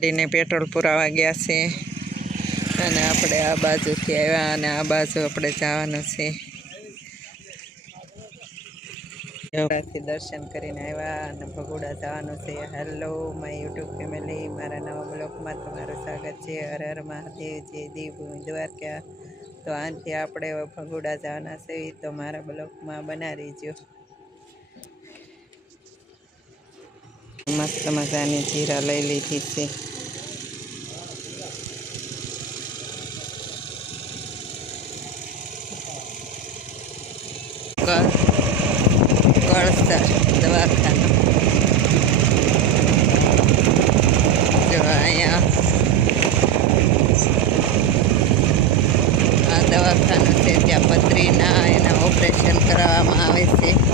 ગાડીને પેટ્રોલ પુરાવા ગયા છે અને આપણે આ બાજુથી આવ્યા અને આ બાજુ આપણે જવાનું છે. દર્શન કરીને આવ્યા અને ભગોડા જવાનું છે. હેલો માય યુટ્યુબ ફેમિલી મારા નવા બ્લોગમાં તમારું સ્વાગત છે. હર હર મહાદેવ, જય દેવભૂમિ દ્વારકા. તો આનથી આપણે ભગોડા જવાના છે. તો મારા બ્લોગમાં બનાવી રહીજો. મસ્ત મજાની જીરા લઈ લીધી છે. દવાખાનું. આ દવાખાનું છે ત્યાં પથરીના એના ઓપરેશન કરાવવામાં આવે છે.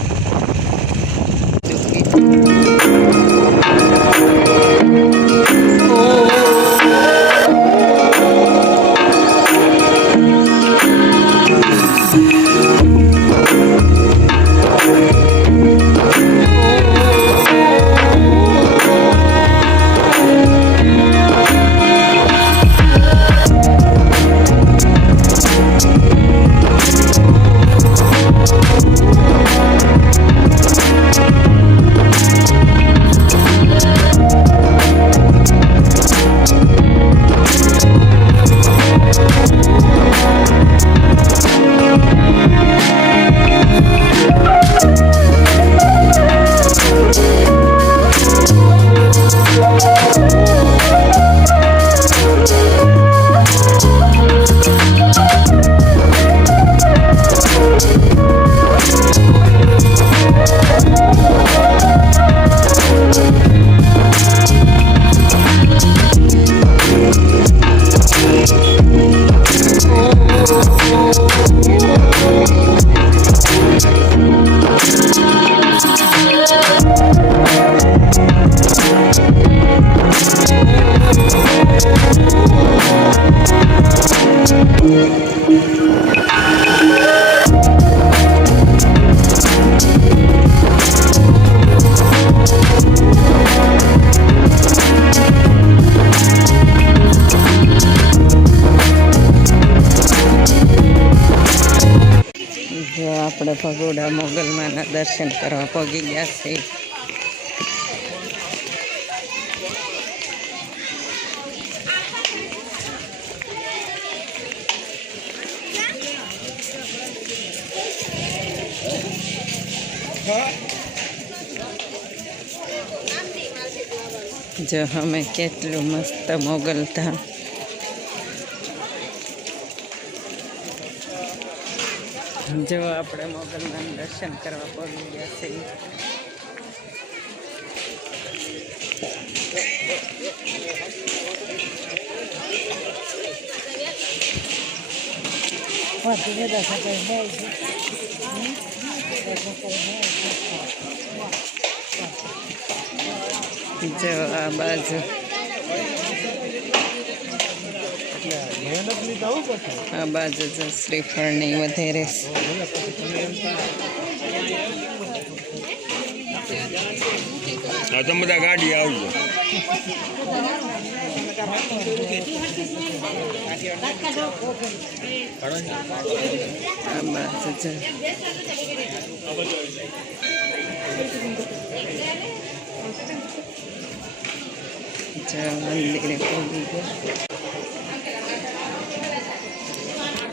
આપણે ભગોડા મોગલમાના દર્શન કરવા પગી ગયા છે જો અમે કેટલું મસ્ત મોગલ ધામ જો આપણે મોગલમાં દર્શન કરવા પડી ગયા છે જો આ બાજુ. આ બાજુ જો શ્રીફળની વધારે. છે હા તમે બધા ગાડી આવજો આ બાજુ જો જો મંદિરે પહોંચી ગયા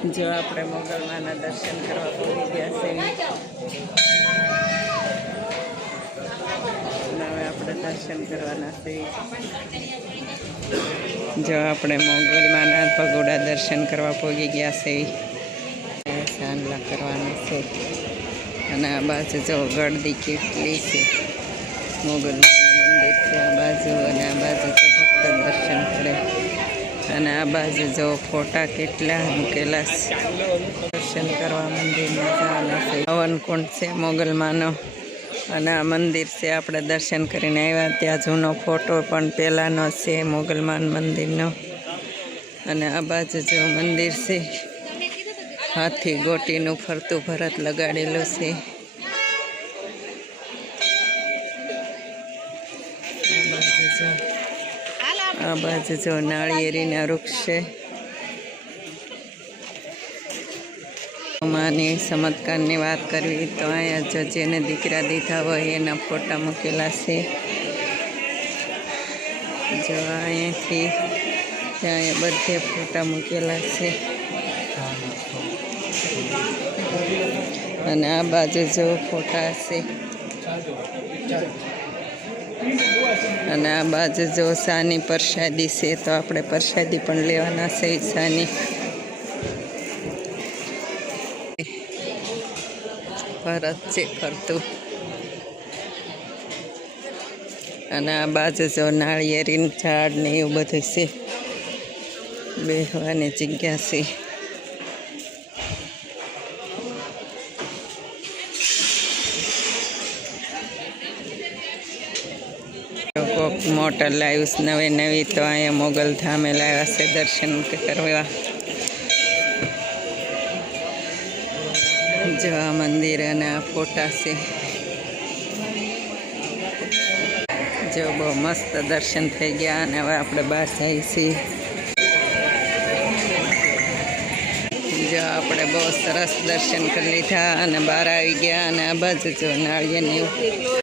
જો આપણે મોગલમાના દર્શન કરવા પહોંચી ગયા છે અને હવે દર્શન કરવાના છે. જો આપણે મોગલમાના પગોડા દર્શન કરવા પહોંચી ગયા છે. સાંજલા કરવાનું છે. અને આ બાજુ જો ગળદી કેટલી છે. મોગલમાનું મંદિર છે આ બાજુ અને આ બાજુ તો ભક્ત દર્શન કરે. અને આ બાજુ જો ફોટા કેટલા મૂકેલા દર્શન કરવા મંદિરમાં જવાના છે. હવન કુંડ છે મોગલમાનો અને આ મંદિર છે, આપણે દર્શન કરીને આવ્યા. ત્યાં જૂનો ફોટો પણ પહેલાંનો છે, મોગલમાન મંદિરનો. અને આ બાજુ જો મંદિર છે, હાથી ગોટીનું ફરતું ભરત લગાડેલું છે. આ બાજુ જો નાળિયેરીના વૃક્ષ છે. માની ચમત્કારની વાત કરવી તો અહીંયા જો જેને દીકરા દીધા હોય એના ફોટા મૂકેલા છે. જો અહીંયાથી ત્યાં બધે ફોટા મૂકેલા છે. અને આ બાજુ જો ફોટા છે અને આ બાજુ જો સાની પ્રસાદી છે તો આપણે પ્રસાદી પણ લેવાના છે સાની. ભરત છે ફરતું. અને આ બાજુ જો નાળિયેરીનું ઝાડ ને એવું બધું છે. બેસવાની જગ્યા છે. મોટર લાવ્યું નવી નવી તો અહીંયા મોગલ ધામે લાવ્યા છે દર્શન કરવા. મંદિર અને આ ફોટા છે. જો બહુ મસ્ત દર્શન થઈ ગયા અને હવે આપણે બહાર જઈએ છીએ. જો આપણે બહુ સરસ દર્શન કરી લીધા અને બહાર આવી ગયા અને આ બાજુ જો નાળિયેર એવું.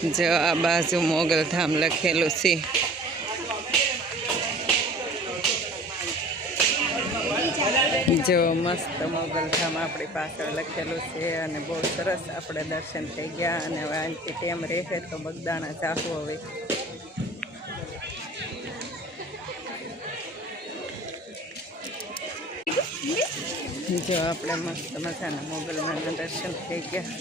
જો આ બાજુ મોગલધામ લખેલું છે. જો મસ્ત મોગલધામ આપણી પાછળ લખેલું છે અને બહુ સરસ આપણે દર્શન થઈ ગયા અને હવે આનાથી ટેમ રહે તો બગદાણા ચાહું હવે જો આપણે મસ્ત મજાના મોગલના દર્શન થઈ ગયા.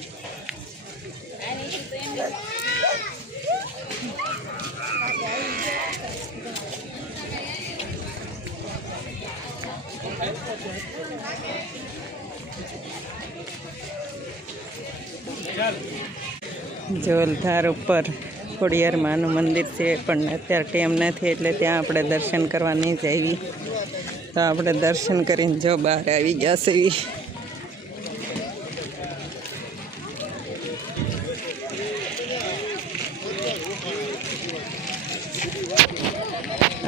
જોલધાર ઉપર ખોડિયારમાંનું મંદિર છે, પણ અત્યારે ટાઈમ નથી એટલે ત્યાં આપણે દર્શન કરવા નહીં જઈએ. તો આપણે દર્શન કરીને જો બહાર આવી ગયા છે.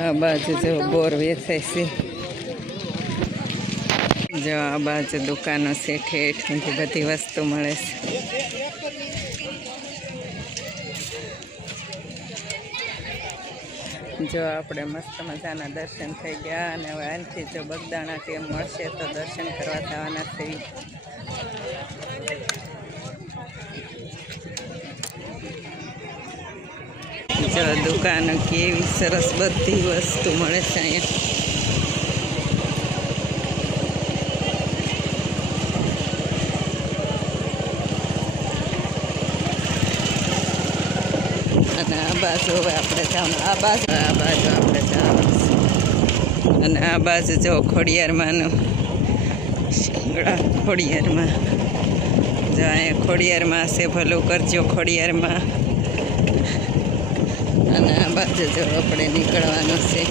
આ બાજુ જો બોર વેચાય છે. જો આ બાજુ દુકાનો છે, ઠેઠ બધી વસ્તુ મળે છે. જો આપણે મસ્ત મજાના દર્શન થઈ ગયા અને હવે અહીંથી જો બગદાણા કે મળશે તો દર્શન કરવા જવાના થઈ જો દુકાનો કેવી સરસ બધી વસ્તુ મળે છે અહીંયા. અને આ બાજુ હવે આપણે જામ આ બાજુ આ બાજુ આપણે જામ અને આ બાજુ જો ખોડિયારમાંનું શિંગડા ખોડિયારમાં. જો અહીંયા ખોડિયારમાં હશે, ભલું કરજો ખોડિયારમાં. અને આ બાજુ જો આપણે નીકળવાનું છે.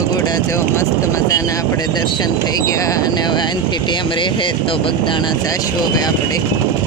તો ભગોડા જો મસ્ત મજાના આપણે દર્શન થઈ ગયા અને આનાથી ટેમ રહે તો બગદાણા જાશું હવે આપણે.